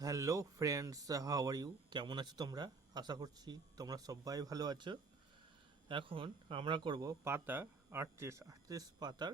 Hello friends how are you কেমন আছো তোমরা? আশা করছি তোমরা সবাই ভালো আছো। এখন আমরা করব পাতা, আটত্রিশ আটত্রিশ পাতার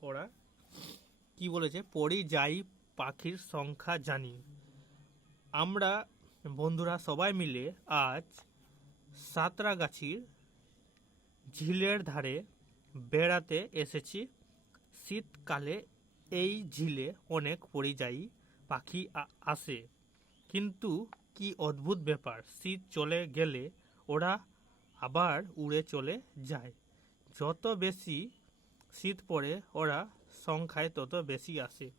পড়া। কি বলেছে? পড়ি যাই পাখির সংখ্যা জানি। আমরা বন্ধুরা সবাই মিলে আজ সাঁতরাগাছির ঝিলের ধারে বেড়াতে এসেছি। শীতকালে এই ঝিলে অনেক পরিযায়ী পাখি আসে কিন্তু কি অদ্ভুত ব্যাপার, শীত চলে গেলে ওরা আবার উড়ে চলে যায়। যত বেশি শীত পড়ে, ওরা সংখ্যায় তত বেশি আসে।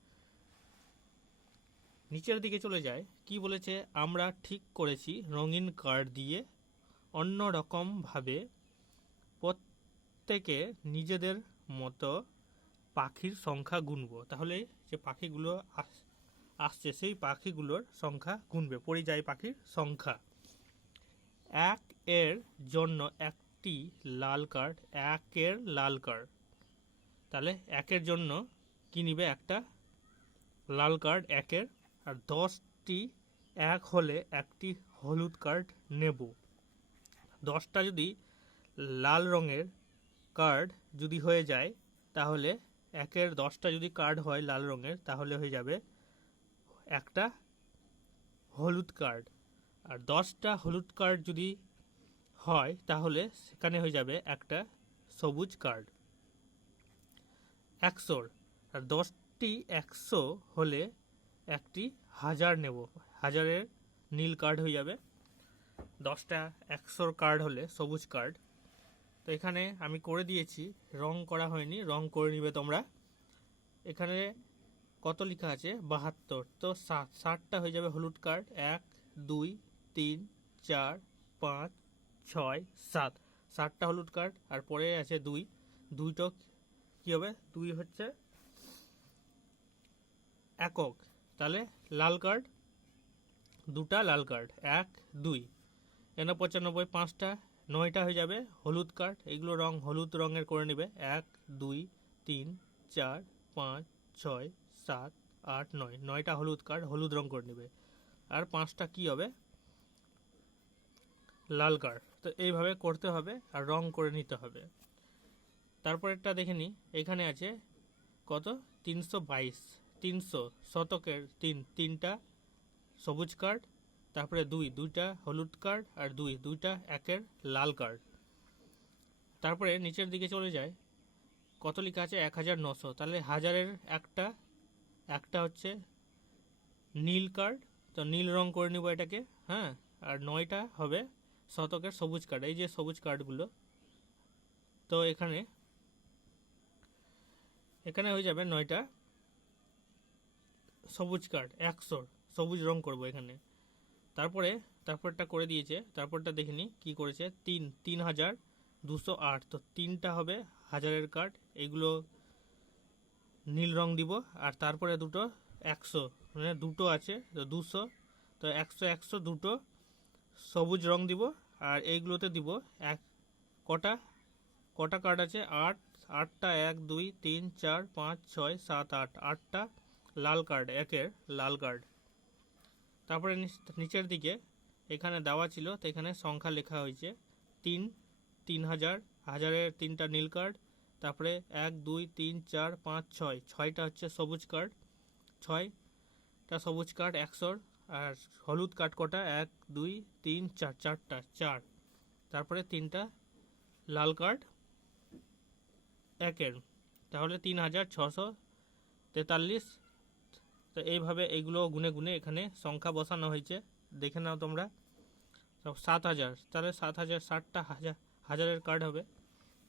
নিচের দিকে চলে যায়। কি বলেছে? আমরা ঠিক করেছি রঙিন কার্ড দিয়ে অন্য রকমভাবে প্রত্যেকে নিজেদের মতো পাখির সংখ্যা গুনবো। তাহলে যে পাখিগুলো আস- আসছে সেই পাখিগুলোর সংখ্যা গুনবে, পরিযায়ী পাখির সংখ্যা। এক এর জন্য একটি লাল কার্ড একের লাল কার্ড। তাহলে একের জন্য কি নিবে একটা? লাল কার্ড একের আর দশটি এক হলে একটি হলুদ কার্ড নেব। দশটা যদি লাল রঙের কার্ড যদি হয়ে যায়, তাহলে একের দশটা যদি কার্ড হয় লাল রঙের, তাহলে হয়ে যাবে একটা হলুদ কার্ড আর দশটা হলুদ কার্ড যদি হয়, তাহলে সেখানে হয়ে যাবে একটা সবুজ কার্ড একশোর আর দশটি একশো হলে একটি হাজার নেব। হাজারের নীল কার্ড হয়ে যাবে। দশটা একশোর কার্ড হলে সবুজ কার্ড তো এখানে আমি করে দিয়েছি। রং করা হয়নি। রং করে নিবে তোমরা। এখানে কত লেখা আছে? বাহাত্তর। তো ষাট ষাটটা হয়ে যাবে হলুদ কার্ড এক, দুই, তিন, চার, পাঁচ, ছয়, সাত। ষাটটা হলুদ কার্ড আর পরে আছে দুই। দুইটো কী হবে? দুই হচ্ছে একক। তাহলে লাল কার্ড দুটা লাল কার্ড এক, দুই। এন পঁচানব্বই, পাঁচটা, নয়টা হয়ে যাবে হলুদ কার্ড এগুলো রং, হলুদ রঙের করে নেবে। এক, দুই, তিন, চার, পাঁচ, ছয় সাত, আট, নয়। নয়টা হলুদ কার্ড, হলুদ রং করে নেবে। আর পাঁচটা কি হবে? লাল কার্ড। তো এইভাবে করতে হবে আর রং করে নিতে হবে। তারপরেরটা দেখে নিই এখানে আছে কত? তিনশো বাইশ। তিনশো শতকের তিন। তিনটা সবুজ কার্ড, তারপরে দুই। দুইটা হলুদ কার্ড আর দুই। দুইটা একের লাল কার্ড। তারপরে নিচের দিকে চলে যায়। কত লেখা আছে? এক হাজার নশো। তাহলে হাজারের একটা একটা হচ্ছে নীল কার্ড তো নীল রং করে নিব এটাকে হ্যাঁ? আর নয়টা হবে শতকের সবুজ কার্ড এই যে সবুজ কার্ডগুলো তো এখানে এখানে হয়ে যাবে নয়টা সবুজ কার্ড একশোর সবুজ রং করব এখানে। তারপরে, তারপরটা করে দিয়েছে, তারপরটা দেখে নিই কী করেছে, তিন তিন হাজার দুশো আট, তো তিনটা হবে হাজারের কার্ড এগুলো নীল রং দিব, আর তারপরে দুটো একশো মানে দুটো আছে, তো দুশো, তো একশো একশো, দুটো সবুজ রং দিব, আর এইগুলোতে দিব এক কটা কটা কার্ড আছে? আট, আটটা এক, দুই, তিন, চার, পাঁচ, ছয়, সাত, আট, আটটা লাল কার্ড একের লাল কার্ড তারপরে নিচ- নিচের দিকে এখানে দেওয়া ছিল, তো এখানে সংখ্যা লেখা হয়েছে, তিন তিন হাজার, হাজারের তিনটা নীল কার্ড তারপরে এক, দুই, তিন, চার, পাঁচ, ছয়। ছয়টা হচ্ছে সবুজ কার্ড ছয়টা সবুজ কার্ড একশোর। আর হলুদ কার্ড কটা? এক, দুই, তিন, চার। চারটা, চার। তারপরে তিনটা লাল কার্ড একের। তাহলে তিন হাজার ছশো তেতাল্লিশ। তো এইভাবে এইগুলো গুনে গুনে এখানে সংখ্যা বসানো হয়েছে। দেখে নাও তোমরা। সাত হাজার। তাহলে সাত হাজার ষাটটা হাজার, হাজারের কার্ড হবে।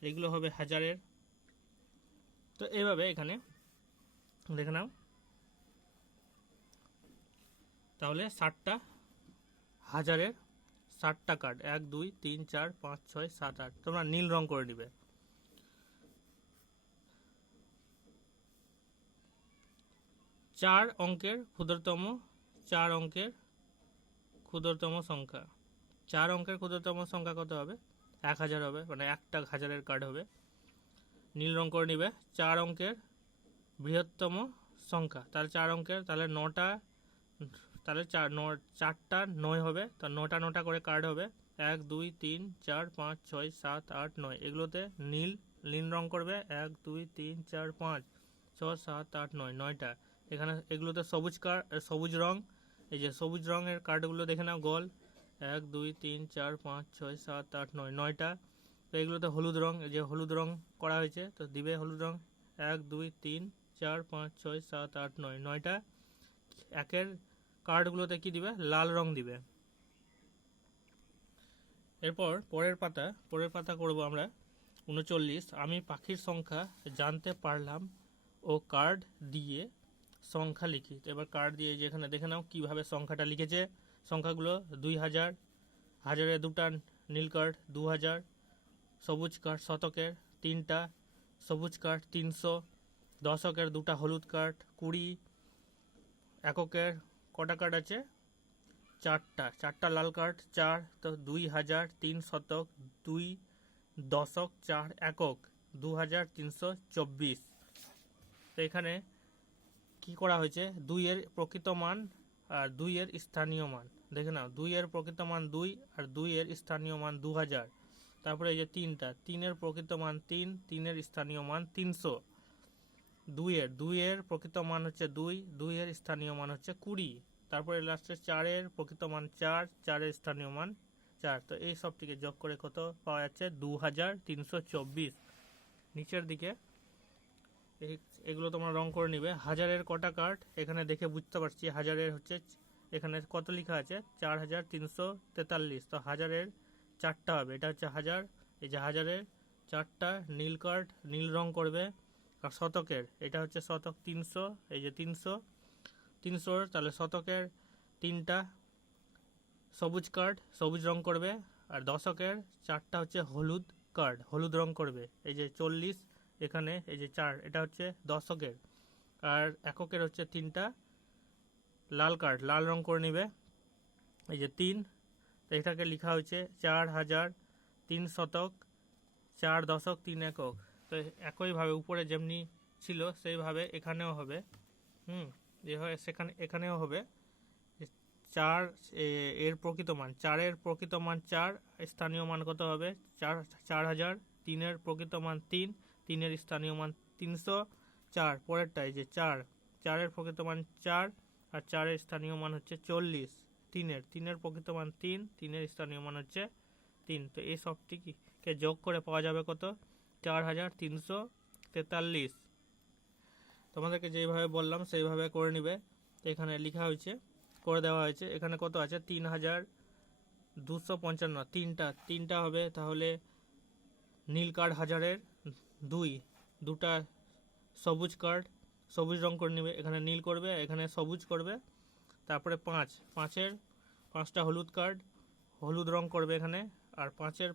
এগুলো হবে হাজারের। তো এইভাবে এখানে দেখে নাও। তাহলে ষাটটা হাজারের ষাটটা কার্ড এক, দুই, তিন, চার, পাঁচ, ছয়, সাত, আট, তোমরা নীল রং করে নিবে। চার অঙ্কের ক্ষুদ্রতম, চার অঙ্কের ক্ষুদ্রতম সংখ্যা। চার অঙ্কের ক্ষুদ্রতম সংখ্যা কত হবে? এক হাজার হবে মানে একটা হাজারের কার্ড হবে। নীল রং করে নিবে। চার অঙ্কের বৃহত্তম সংখ্যা। তাহলে চার অঙ্কের, তাহলে নটা, তাহলে চার, ন, চারটা নয় হবে। তো নটা নটা করে কার্ড হবে। এক, দুই, তিন, চার, পাঁচ, ছয়, সাত, আট, নয়। এগুলোতে নীল নীল রং করবে। এক, দুই, তিন, চার, পাঁচ, ছ, সাত, আট, নয়, নয়টা। এখানে এগুলোতে সবুজ কার্ড সবুজ রং। এই যে সবুজ রঙের কার্ডগুলো দেখে নাও, গোল। এক, দুই, তিন, চার, পাঁচ, ছয়, সাত, আট, নয়, নয়টা। তো এগুলোতে হলুদ রং যে হলুদ রং করা হয়েছে, তো দিবে হলুদ রং। এক, দুই, তিন, চার, পাঁচ, ছয়, সাত, আট, নয়। নয়টা একের কার্ডগুলোতে কি দিবে? লাল রং দিবে। এরপর পরের পাতা পরের পাতা করব আমরা উনচল্লিশ। আমি পাখির সংখ্যা জানতে পারলাম ও কার্ড দিয়ে সংখ্যা লিখি। তো এবার কার্ড দিয়ে যেখানে দেখে নাও কীভাবে সংখ্যাটা লিখেছে। সংখ্যাগুলো দুই হাজার, হাজারে দুটা নীল কার্ড দু হাজার সবুজ কার্ড শতকের তিনটা, সবুজ কার্ড তিনশো, দশকের দুটা হলুদ কার্ড কুড়ি, এককের কটা কার্ড আছে? চারটা চারটা লাল কার্ড চার, তো দুই হাজার তিন শতক, দুই দশক, চার একক, দু হাজার তিনশো চব্বিশ। তো এখানে কি করা হয়েছে? দুইয়ের প্রকৃত মান আর দুইয়ের স্থানীয় মান। দেখে নাও, দুইয়ের প্রকৃত মান দুই আর দুইয়ের স্থানীয় মান দু হাজার। তারপরে এই যে তিনটা, তিনের প্রকৃত মান তিন, তিনের স্থানীয় মান তিনশো। দুইয়ের দুইয়ের প্রকৃত মান হচ্ছে দুই, দুইয়ের স্থানীয় মান হচ্ছে কুড়ি। তারপরে লাস্টের চারের প্রকৃত মান চার, চারের স্থানীয় মান চার। তো এই সবটিকে যোগ করে কত পাওয়া যাচ্ছে? দু হাজার তিনশো চব্বিশ। নিচের দিকে এগুলো তোমরা রং করে নিবে। হাজারের কটা কার্ড? এখানে দেখে বুঝতে পারছি, হাজারের হচ্ছে, এখানে কত লেখা আছে? চার হাজার তিনশো তেতাল্লিশ। তো হাজারের চারটা হবে। এটা হচ্ছে হাজার। এই যে হাজারের চারটা নীল কার্ড নীল রং করবে। আর শতকের, এটা হচ্ছে শতক তিনশো, এই যে তিনশো। তিনশোর তাহলে শতকের তিনটা সবুজ কার্ড সবুজ রং করবে। আর দশকের চারটা হচ্ছে হলুদ কার্ড, হলুদ রং করবে। এই যে চল্লিশ, এখানে এই যে চার, এটা হচ্ছে দশকের। আর এককের হচ্ছে তিনটা লাল কার্ড, লাল রং করে নিবে। এই যে তিন তো এটাকে লেখা হয়েছে চার হাজার তিন শতক, চার দশক, তিন একক। তো একইভাবে উপরে যেমনি ছিল, সেইভাবে এখানেও হবে। হুম যেভাবে সেখানে, এখানেও হবে। চার এর প্রকৃত মান, চারের প্রকৃত মান চার, স্থানীয় মান কত হবে? চার চার হাজার, তিনের প্রকৃত মান তিন, তিনের স্থানীয় মান তিনশো চার। পরেরটাই যে চার, চারের প্রকৃত মান চার, আর চারের স্থানীয় মান হচ্ছে চল্লিশ। তিনের। তিনের প্রকৃত মান তিন, তিনের স্থানীয় মান হচ্ছে তিন। তো এই সবটিকে যোগ করে পাওয়া যাবে কত? চার হাজার তিনশো তেতাল্লিশ। তোমাদেরকে যেইভাবে বললাম, সেইভাবে করে নিবে। এখানে লেখা হয়েছে, করে দেওয়া হয়েছে। এখানে কত আছে? তিন হাজার দুশো পঞ্চান্ন। তিনটা। তিনটা হবে তাহলে নীল কার্ড হাজারের দুই। দুটা সবুজ কার্ড, সবুজ রং করে নেবে। এখানে নীল করবে, এখানে সবুজ করবে, তারপরে পাঁচ। পাঁচের পাঁচটা হলুদ কার্ড হলুদ রং করবে এখানে, আর পাঁচের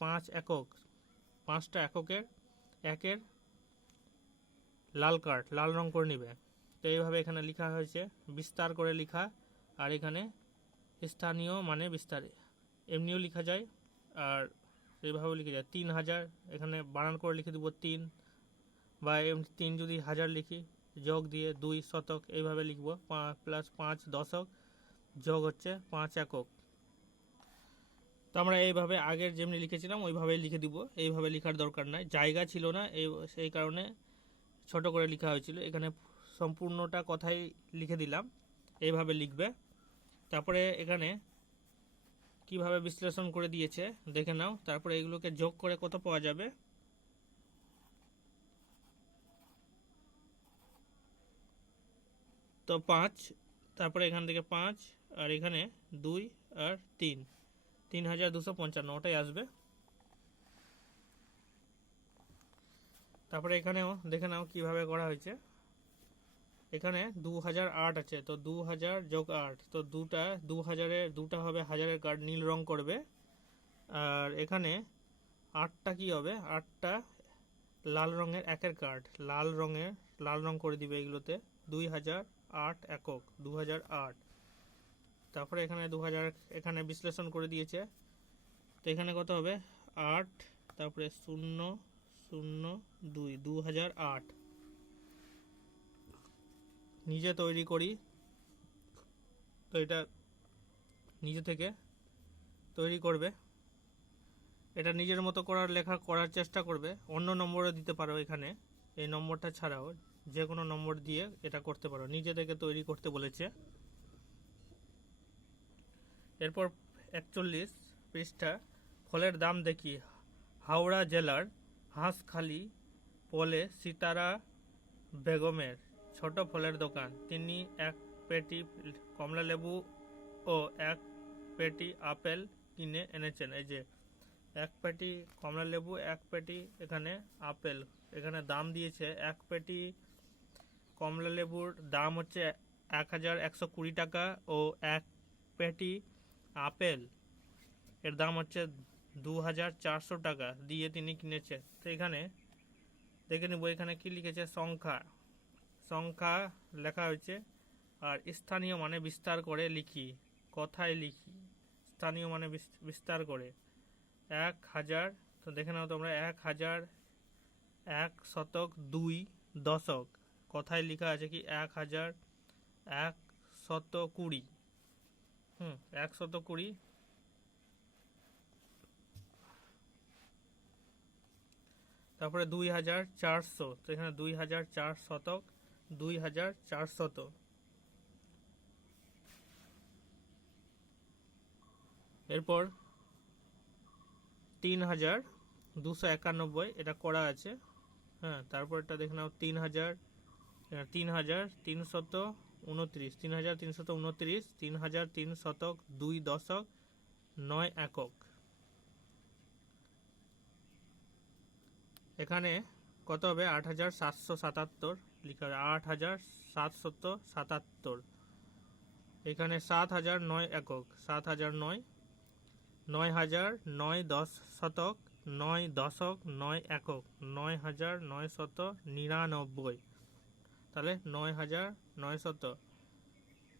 পাঁচ একক, পাঁচটা এককের, একের লাল কার্ড লাল রং করে নেবে। তো এইভাবে এখানে লেখা হয়েছে, বিস্তার করে লেখা, আর এখানে স্থানীয় মানে বিস্তার, এমনিও লেখা যায়, আর এইভাবে লিখে যায়। তিন হাজার, এখানে বানান করে লিখে দেবো তিন, বা তিন যদি হাজার লিখি, যোগ দিয়ে দুই শতক, এইভাবে লিখব লিখব প্লাস পাঁচ দশক যোগ হচ্ছে পাঁচ একক। তো আমরা এইভাবে আগের যেমনি লিখেছিলাম ওইভাবে লিখে দিব। এইভাবে লেখার দরকার নাই। জায়গা ছিল না, এই, সেই কারণে ছোট করে লেখা হয়েছিল। এখানে সম্পূর্ণটা কথাই লিখে দিলাম। এইভাবে লিখবে। তারপরে এখানে কীভাবে বিশ্লেষণ করে দিয়েছে, দেখে নাও। তারপরে এগুলোকে যোগ করে কত পাওয়া যাবে? তো পাঁচ, তারপরে এখান থেকে পাঁচ আর এখানে দুই আর তিন। তিন হাজার দুশো পঞ্চান্ন, ওটাই আসবে। তারপরে এখানেও, দেখে নাও কীভাবে করা হয়েছে। এখানে দু হাজার আট আছে, তো দু হাজার যোগ আট, তো দুটা, দু হাজারের, দুটা হবে হাজারের কার্ড নীল রং করবে। আর এখানে আটটা কি হবে? আটটা লাল রঙের একের কার্ড লাল রঙের, লাল রং করে দিবে এগুলোতে। দুই হাজার আট একক, দু হাজার আট। তারপরে এখানে দু হাজার এখানে বিশ্লেষণ করে দিয়েছে। তো এখানে কত হবে? আট, তারপরে শূন্য শূন্য, দুই দু হাজার আট। নিজে তৈরি করি। তো এটা নিজে থেকে তৈরি করবে। এটা নিজের মতো করার লেখা, করার চেষ্টা করবে। অন্য নম্বরও দিতে পারো এখানে। এই নম্বরটা ছাড়াও যে কোনো নম্বর দিয়ে এটা করতে পারো। নিজে থেকে তৈরি করতে বলেছে। এরপর একচল্লিশ পৃষ্ঠা ফলের দাম দেখি। হাওড়া জেলার হাঁসখালি পলে সিতারা বেগমের ছোট ফলের দোকান। তিনি এক পেটি কমলা লেবু ও এক পেটি আপেল কিনে এনেছেন। এই যে, এক পেটি কমলা লেবু, এক পেটি এখানে আপেল। এখানে দাম দিয়েছে এক পেটি কমলা লেবুর দাম হচ্ছে এক হাজার একশো কুড়ি টাকা ও এক পেটি আপেল, এর দাম হচ্ছে দু হাজার চারশো টাকা দিয়ে তিনি কিনেছে তো এখানে দেখে নেব, এখানে কী লিখেছে? সংখ্যা। সংখ্যা লেখা হয়েছে, আর স্থানীয় মানে বিস্তার করে লিখি, কথায় লিখি, স্থানীয় মানে বিস- বিস্তার করে। এক হাজার তো দেখে নাও তোমরা এক হাজার এক শতক দুই দশক। কথায় লেখা আছে কি? এক হাজার এক শত কুড়ি। হুম এক শত কুড়ি। তারপরে দুই হাজার চারশো, তো এখানে দুই হাজার চার শতক দুই হাজার চার শত এরপর তিন হাজার দুশো একানব্বই, এটা করা আছে। হ্যাঁ তারপর এটা দেখে নাও, তিন হাজার তিন হাজার তিনশত। উনত্রিশ, তিন হাজার তিনশত উনত্রিশ, তিন হাজার তিন শতক দুই দশক, নয় একক। এখানে কত হবে? আট হাজার সাতশো সাতাত্তর, লিখা হবে আট হাজার সাতশত সাতাত্তর। এখানে সাত হাজার নয় একক, সাত হাজার নয় নয় হাজার নয় দশ শতক নয় দশক, নয় একক, নয় হাজার নয় শত নিরানব্বই। তাহলে নয় হাজার নয়শত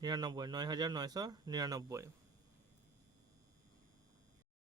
নিরানব্বই নয় হাজার নয়শো নিরানব্বই।